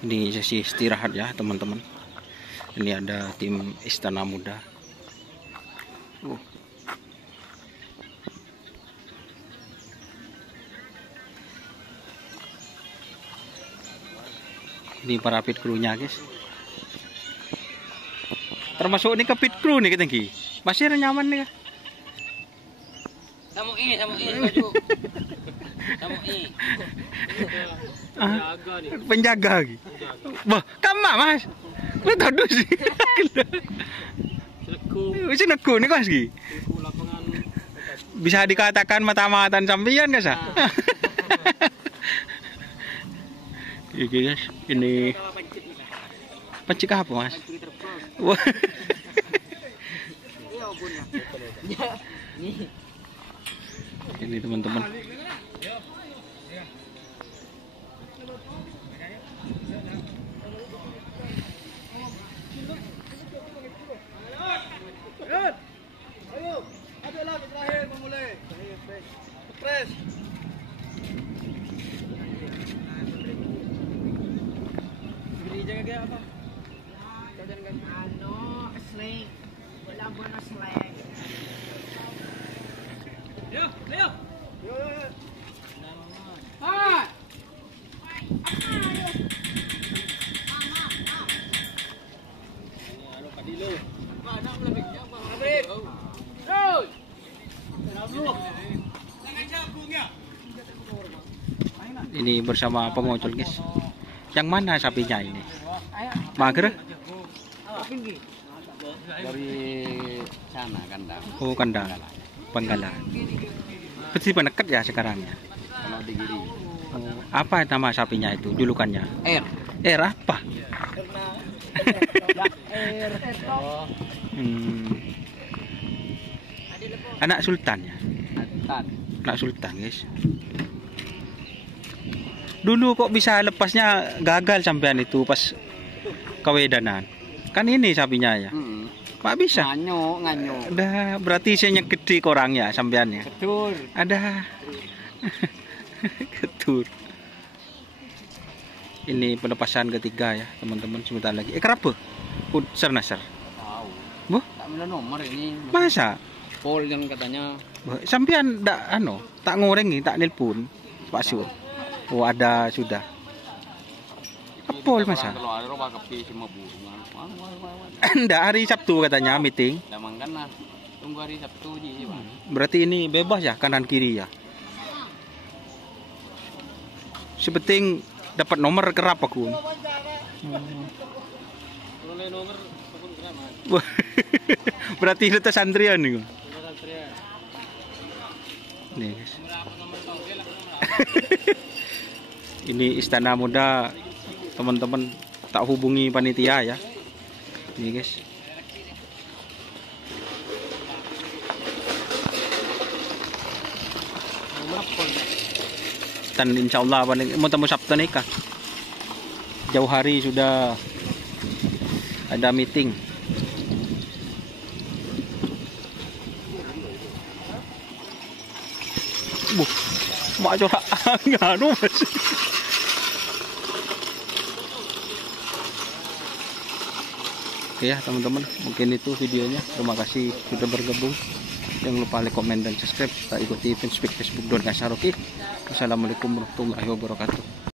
Ini sesi istirahat ya teman-teman. Ini ada tim Istana Muda. Ini para pit crew-nya guys. Termasuk ini ke pit crew nih kita Ki. Masih nyaman nih. Samui baju. Samui. Penjaga lagi. Wah, kama Mas. Lu tahu sih. Wis neku nih Mas Ki. Bisa dikatakan mata-matan sampeyan guys. Iki guys, ini pencik apa Mas? Wah. Ini teman-teman. Ayo, ada lagi terakhir memulai. Stres. Beri jaga dia apa? Ano, slang. Wala mo na slang. Yo, Leo. Yo. Ah! Padilo. Mana melebihnya, Bang? Habib. Terus. Ini bersama pengocol guys. Yang mana sapinya ini? Mager? Dari sana kandang. Oh kandang. Penggala. Pasti penekat ya sekarang ya. Kalau di kiri. Oh, apa nama sapinya itu? Julukannya? Air Apa? Air. Anak sultan ya. Tan. Anak sultan guys. Dulu kok bisa lepasnya gagal sampean itu pas kewedanan. Kan ini sapinya ya. Pak bisa. Nganyo. Udah berarti saya gede korangnya sampeannya. Betul. Ada. Ketur. Ini pelepasan ketiga ya teman-teman, sebentar lagi. Kenapa? Nasar. Tahu. Bu? Tak ada nomor ini. Masa? Pol yang katanya. Sampean tak ngorengi, tak nelpon Pak Sur. Oh ada sudah. Pol masa? Kalau ada roba kepi cuma burung. Enggak, hari Sabtu katanya meeting. Memang kan lah. Tunggu hari Sabtu ji, Bang. Berarti ini bebas ya kanan kiri ya. Sepenting dapat nomor kerap aku. Nomor Berarti itu tes antrian nih. Nih guys. Ini Istana Muda teman-teman, tak hubungi panitia ya. Ini guys. Dan insya Allah mau temu Sabtu nikah. Jauh hari sudah ada meeting. Mak corak nganu Mas. Oke ya teman-teman, mungkin itu videonya. Terima kasih sudah bergabung. Jangan lupa like, komen, dan subscribe. Kita ikuti fanspage Facebook Don Kasaroki. Assalamualaikum warahmatullahi wabarakatuh.